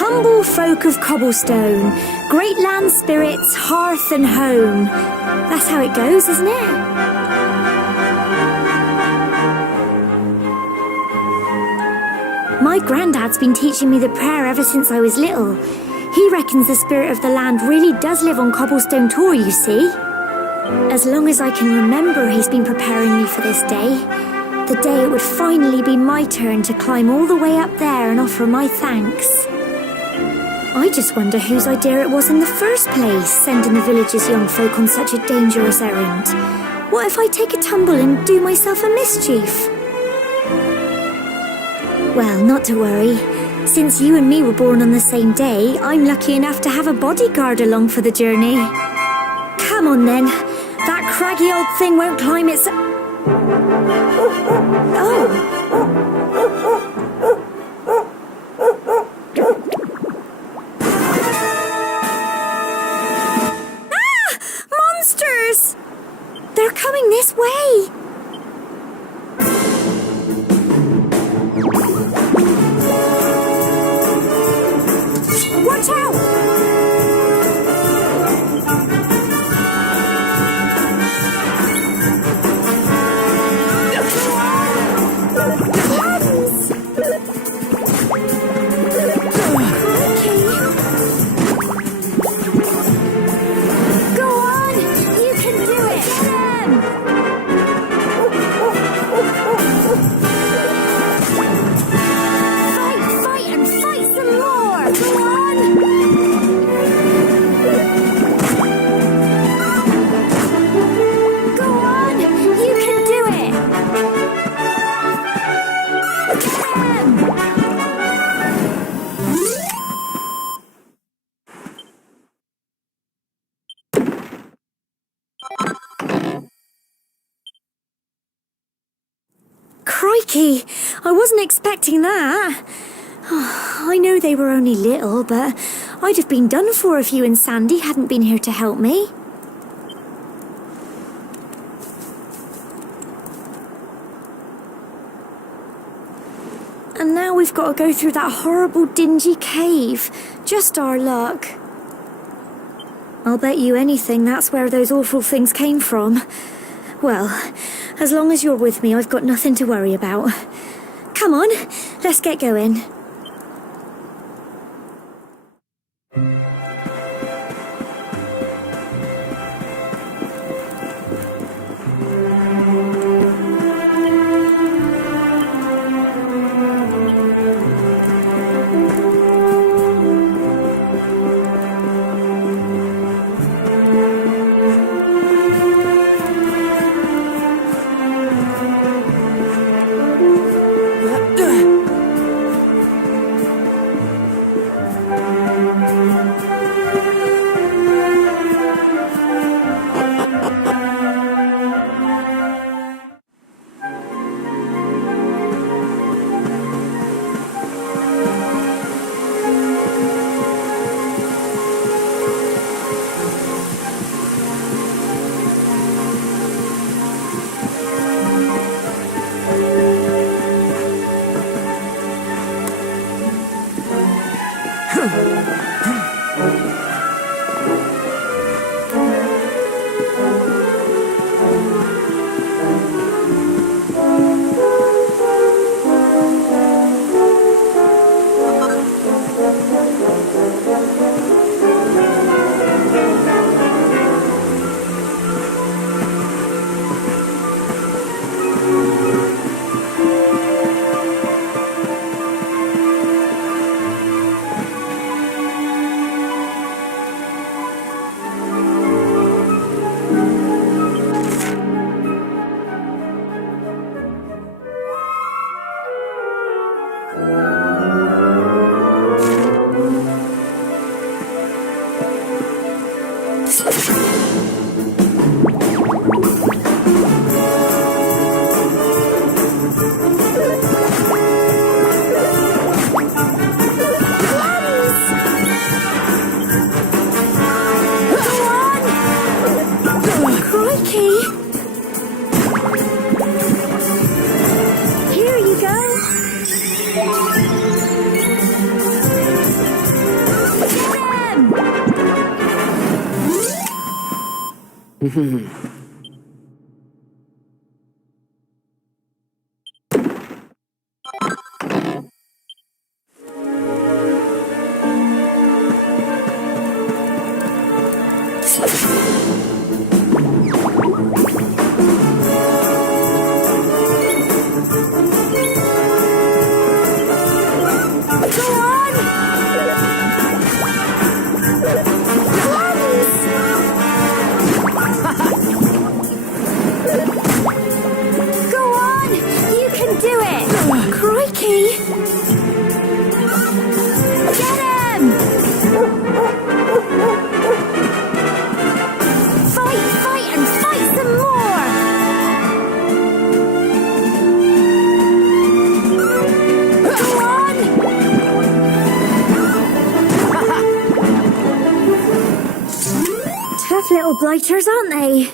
Humble folk of cobblestone, great land spirits, hearth and home. That's how it goes, isn't it? My granddad's been teaching me the prayer ever since I was little. He reckons the spirit of the land really does live on Cobblestone Tor, you see. As long as I can remember, he's been preparing me for this day. The day it would finally be my turn to climb all the way up there and offer my thanks. I just wonder whose idea it was in the first place, sending the village's young folk on such a dangerous errand. What if I take a tumble and do myself a mischief? Well, not to worry. Since you and me were born on the same day, I'm lucky enough to have a bodyguard along for the journey. Come on then. That craggy old thing won't climb its... Oh! They're coming this way! Watch out! Crikey, I wasn't expecting that. Oh, I know they were only little, but I'd have been done for if you and Sandy hadn't been here to help me. And now we've got to go through that horrible dingy cave. Just our luck. I'll bet you anything that's where those awful things came from. Well, as long as you're with me, I've got nothing to worry about. Come on, let's get going. Little blighters, aren't they?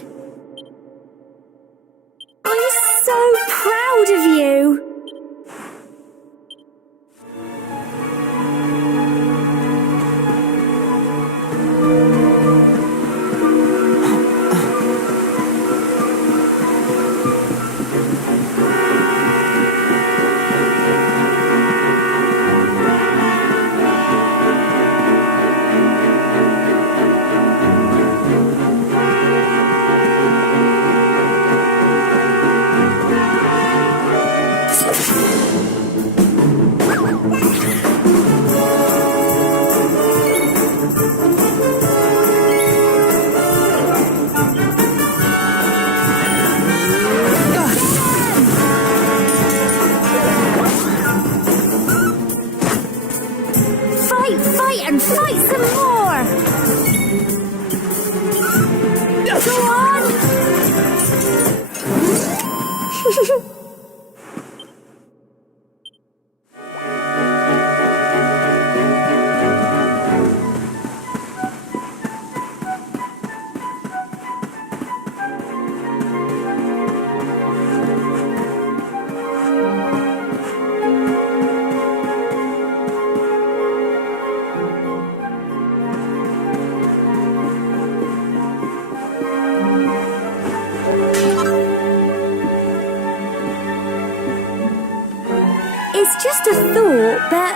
I'm so proud of you! just a thought, but...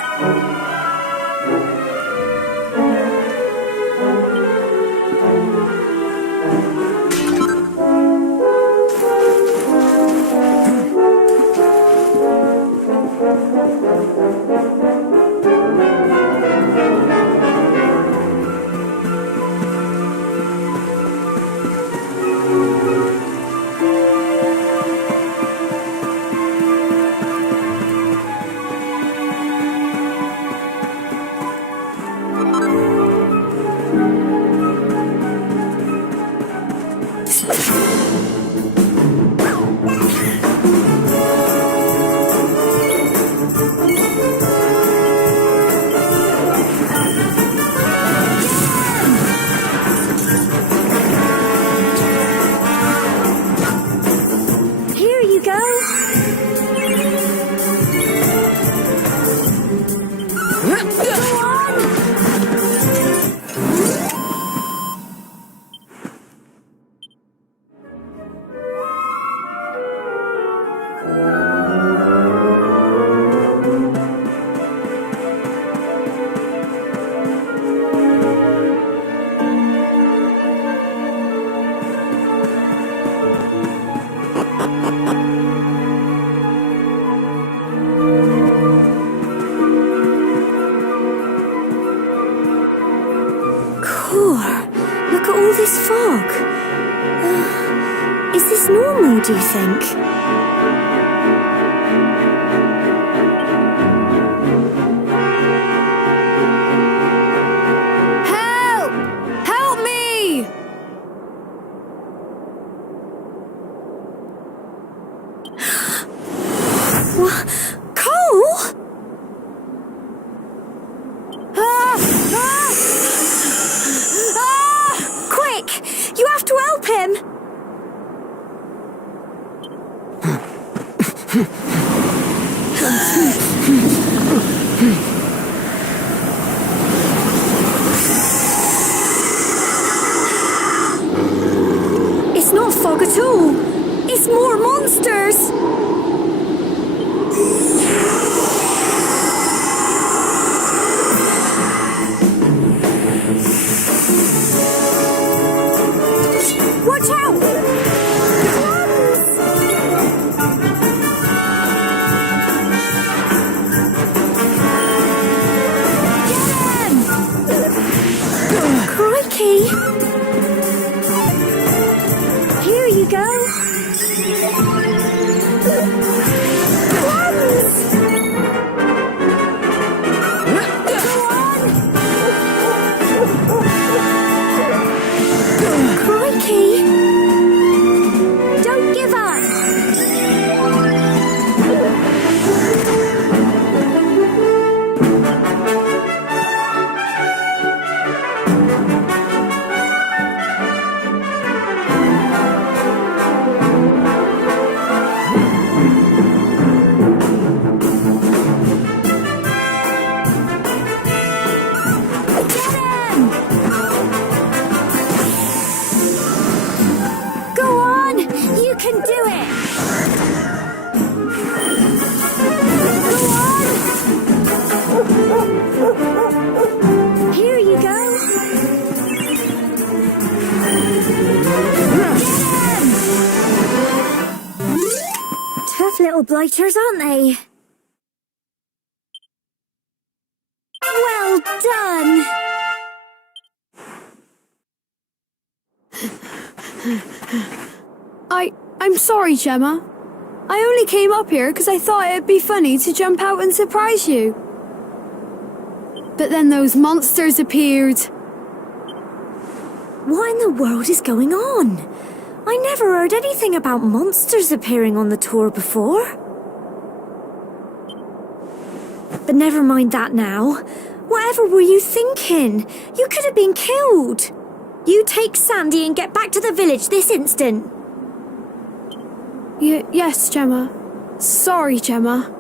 Look at all this fog. Is this normal, do you think? Help! Help me! Cole? Quick! You have to help him! It's not fog at all. It's more monsters. Watch out! Crikey! Here you go. Crikey! Don't give up! Little blighters, aren't they? Well done! I'm sorry, Gemma. I only came up here because I thought it'd be funny to jump out and surprise you. But then those monsters appeared. What in the world is going on? I never heard anything about monsters appearing on the tour before. But never mind that now. Whatever were you thinking? You could have been killed. You take Sandy and get back to the village this instant. Yes, Gemma. Sorry, Gemma.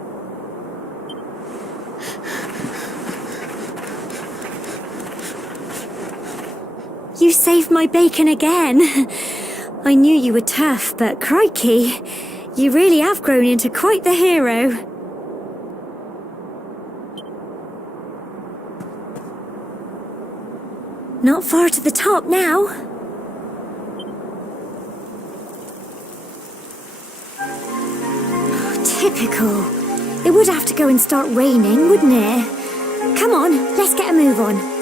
You saved my bacon again. I knew you were tough, but crikey, you really have grown into quite the hero. Not far to the top now. Typical. It would have to go and start raining, wouldn't it? Come on, let's get a move on.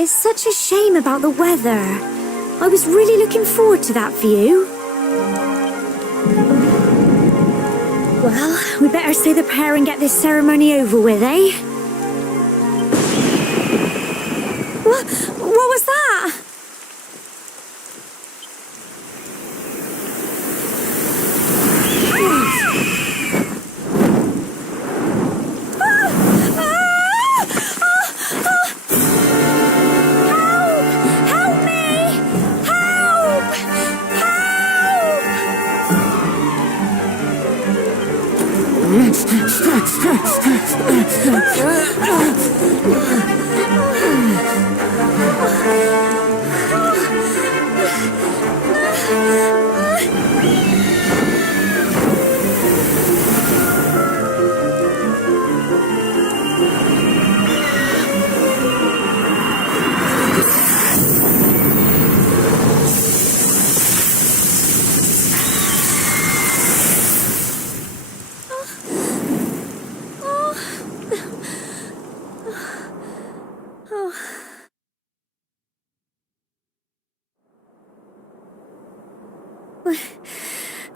It's such a shame about the weather. I was really looking forward to that view. Well, we better say the prayer and get this ceremony over with, eh? What was that?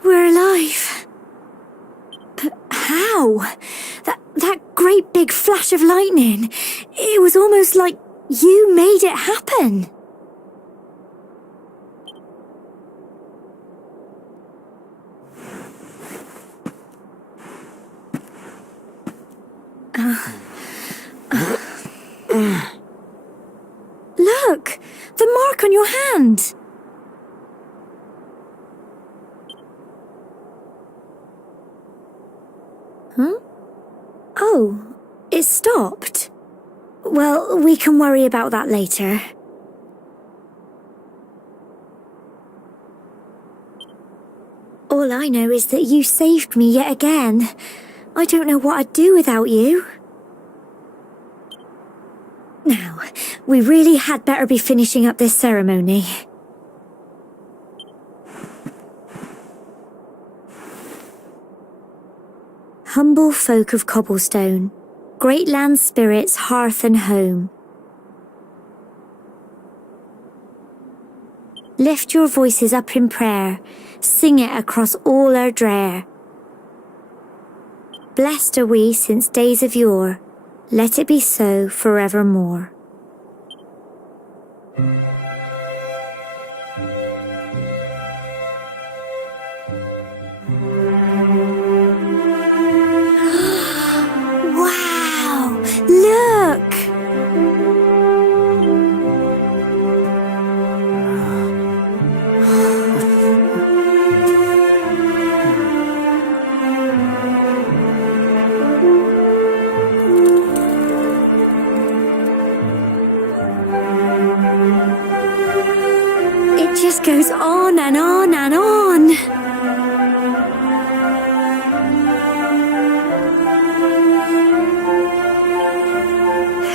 We're alive. But how? That great big flash of lightning. It was almost like you made it happen. Look! The mark on your hand! Huh? Oh, it stopped. Well, we can worry about that later. All I know is that you saved me yet again. I don't know what I'd do without you. Now, we really had better be finishing up this ceremony. Humble folk of cobblestone, great land spirits, hearth and home. Lift your voices up in prayer, sing it across all our drear. Blessed are we since days of yore, let it be so forevermore. Wow! Look! just goes on and on and on.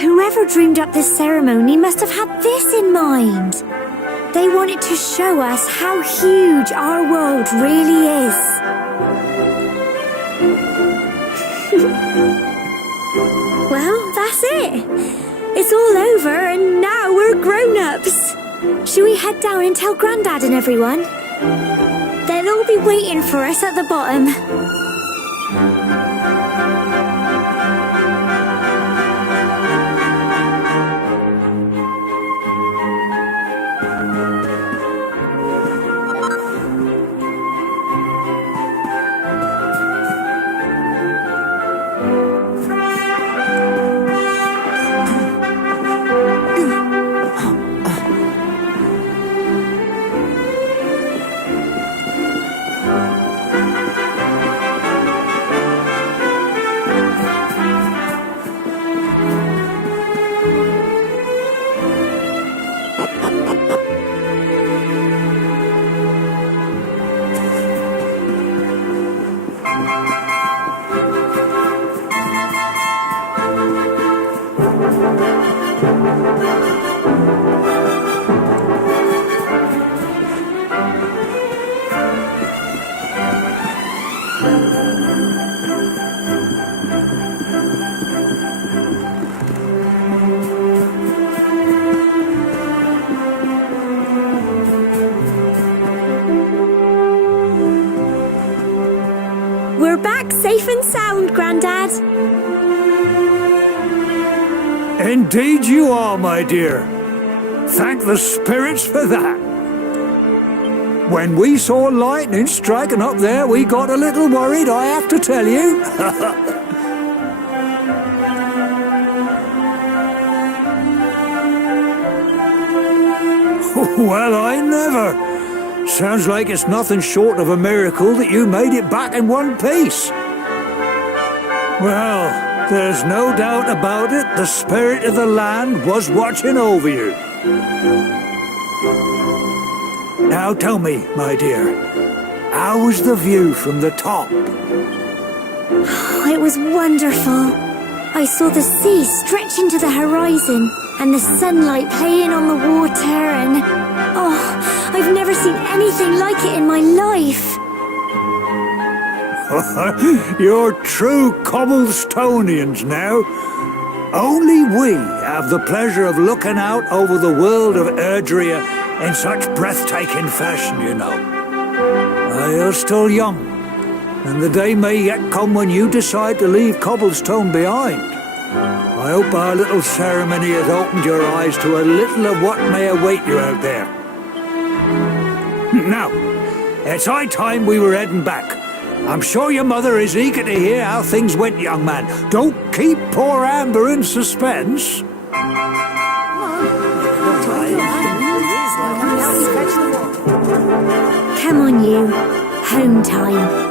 Whoever dreamed up this ceremony must have had this in mind. They wanted to show us how huge our world really is. Well, that's it. It's all over and now we're grown-ups. Shall we head down and tell Grandad and everyone? They'll all be waiting for us at the bottom. We're back safe and sound, Grandad. Indeed you are, my dear. Thank the spirits for that. When we saw lightning striking up there, we got a little worried, I have to tell you. Well, I never. Sounds like it's nothing short of a miracle that you made it back in one piece. Well, there's no doubt about it, the spirit of the land was watching over you. Now tell me, my dear, how was the view from the top? It was wonderful. I saw the sea stretch into the horizon and the sunlight playing on the water and... oh, I've never seen anything like it in my life. You're true Cobblestonians now. Only we have the pleasure of looking out over the world of Erdrea in such breathtaking fashion, you know. You're still young, and the day may yet come when you decide to leave Cobblestone behind. I hope our little ceremony has opened your eyes to a little of what may await you out there. Now, it's high time we were heading back. I'm sure your mother is eager to hear how things went, young man. Don't keep poor Amber in suspense. Come on, you. Home time.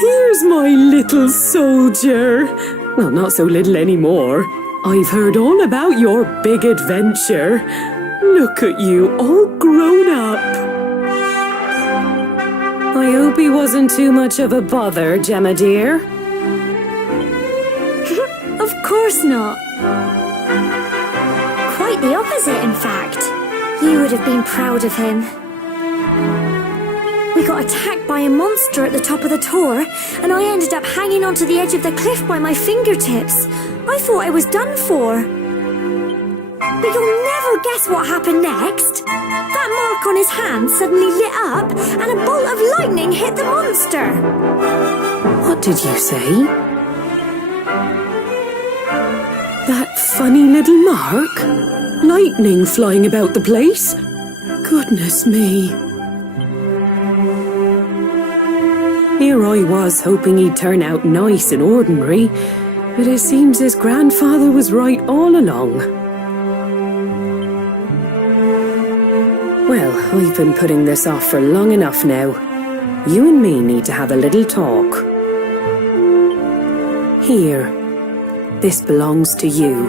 Here's my little soldier. Well, not so little anymore. I've heard all about your big adventure. Look at you, all grown up. I hope he wasn't too much of a bother, Gemma dear. Of course not. Quite the opposite, in fact. You would have been proud of him. We got attacked by a monster at the top of the tower, and I ended up hanging onto the edge of the cliff by my fingertips. I thought I was done for. But you'll never guess what happened next. That mark on his hand suddenly lit up, and a bolt of lightning hit the monster. What did you say? That funny little mark? Lightning flying about the place? Goodness me. Here I was hoping he'd turn out nice and ordinary, but it seems his grandfather was right all along. Well, I've been putting this off for long enough now. You and me need to have a little talk. Here, this belongs to you.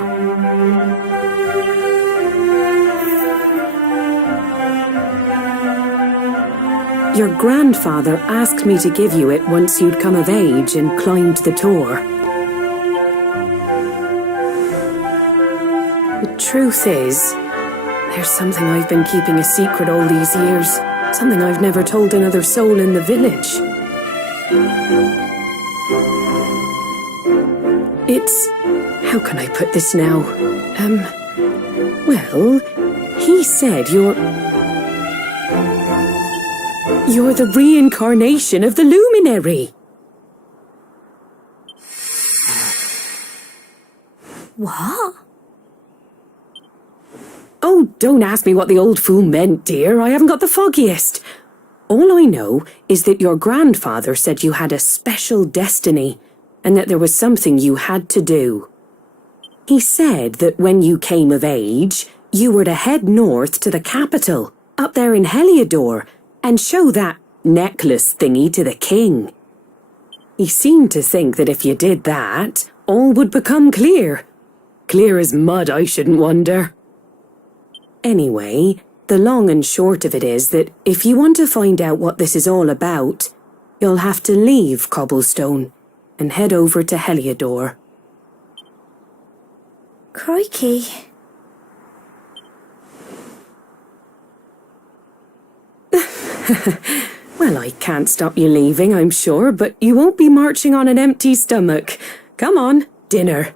Your grandfather asked me to give you it once you'd come of age and climbed the tower. The truth is, there's something I've been keeping a secret all these years. Something I've never told another soul in the village. It's... how can I put this now? Well, he said you're the reincarnation of the luminary. What? Oh, don't ask me what the old fool meant, dear. I haven't got the foggiest. All I know is that your grandfather said you had a special destiny, and that there was something you had to do. He said that when you came of age, you were to head north to the capital, up there in Heliodor, and show that necklace thingy to the king. He seemed to think that if you did that, all would become clear. Clear as mud, I shouldn't wonder. Anyway, the long and short of it is that if you want to find out what this is all about, you'll have to leave Cobblestone and head over to Heliodor. Crikey. Well, I can't stop you leaving, I'm sure, but you won't be marching on an empty stomach. Come on, dinner.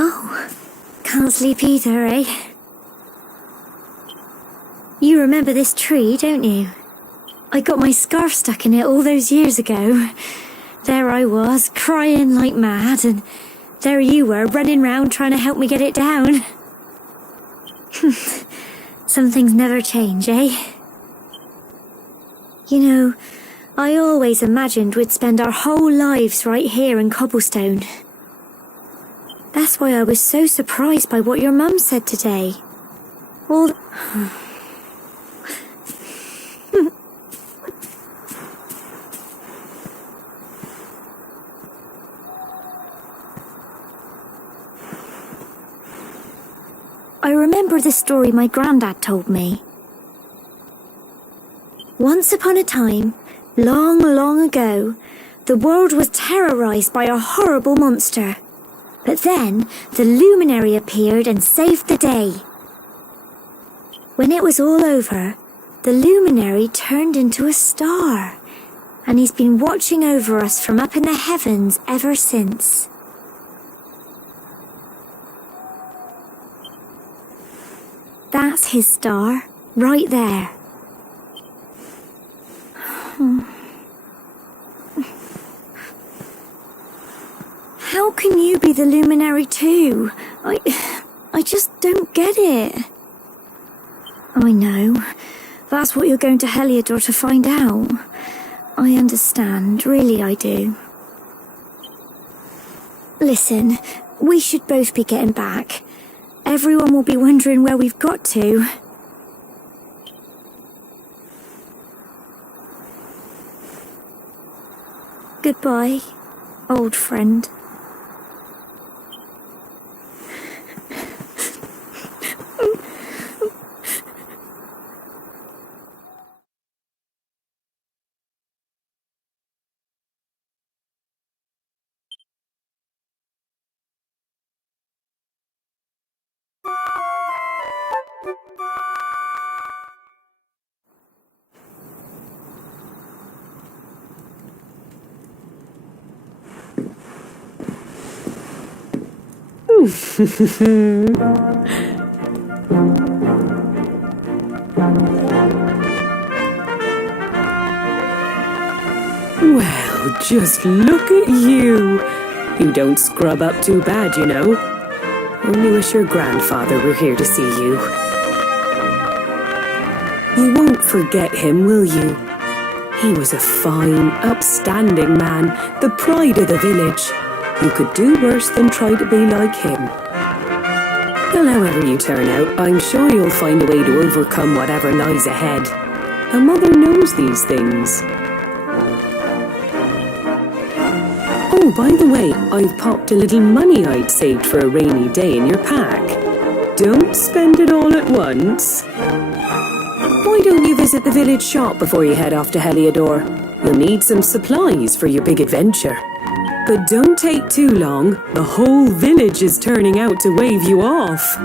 Oh, can't sleep either, eh? You remember this tree, don't you? I got my scarf stuck in it all those years ago. There I was, crying like mad, and there you were, running round trying to help me get it down. Some things never change, eh? You know, I always imagined we'd spend our whole lives right here in Cobblestone. That's why I was so surprised by what your mum said today. All... I remember the story my granddad told me. Once upon a time, long, long ago, the world was terrorized by a horrible monster. But then, the luminary appeared and saved the day. When it was all over, the luminary turned into a star, and he's been watching over us from up in the heavens ever since. That's his star, right there. How can you be the luminary too? I just don't get it. I know. That's what you're going to Heliodor to find out. I understand, really I do. Listen, we should both be getting back. Everyone will be wondering where we've got to. Goodbye, old friend. Well, just look at you. You don't scrub up too bad, you know. Only wish your grandfather were here to see you. You won't forget him, will you? He was a fine, upstanding man, the pride of the village. You could do worse than try to be like him. Well, however you turn out, I'm sure you'll find a way to overcome whatever lies ahead. A mother knows these things. Oh, by the way, I've popped a little money I'd saved for a rainy day in your pack. Don't spend it all at once. Why don't you visit the village shop before you head off to Heliodor? You'll need some supplies for your big adventure. But don't take too long. The whole village is turning out to wave you off.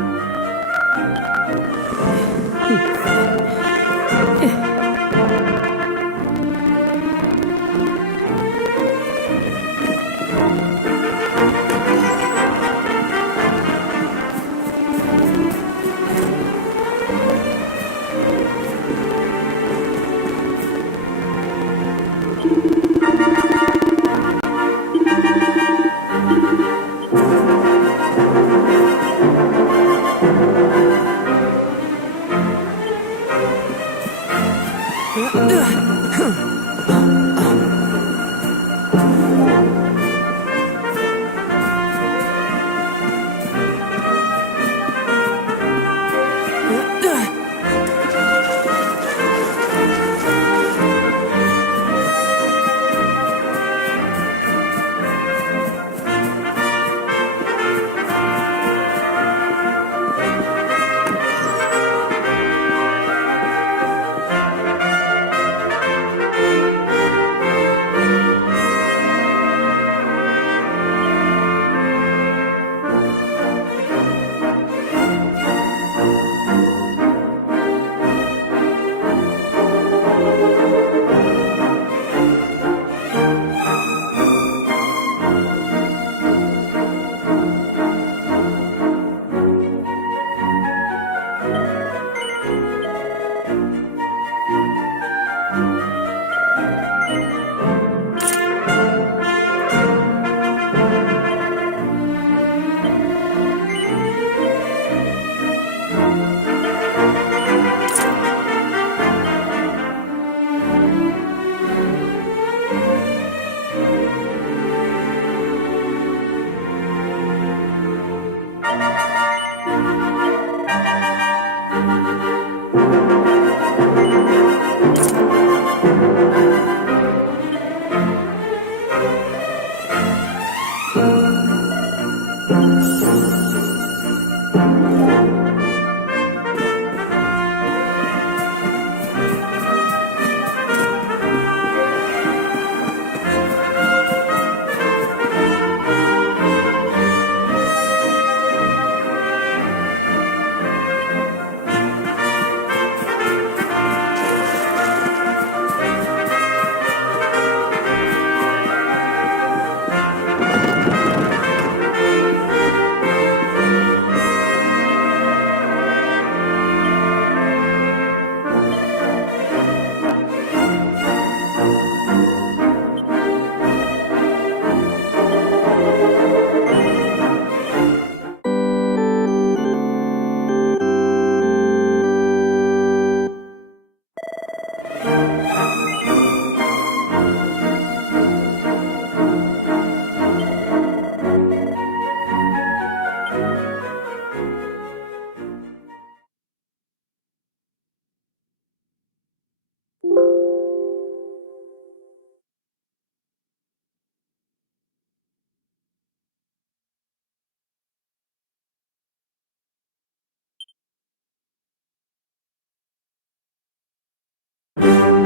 you.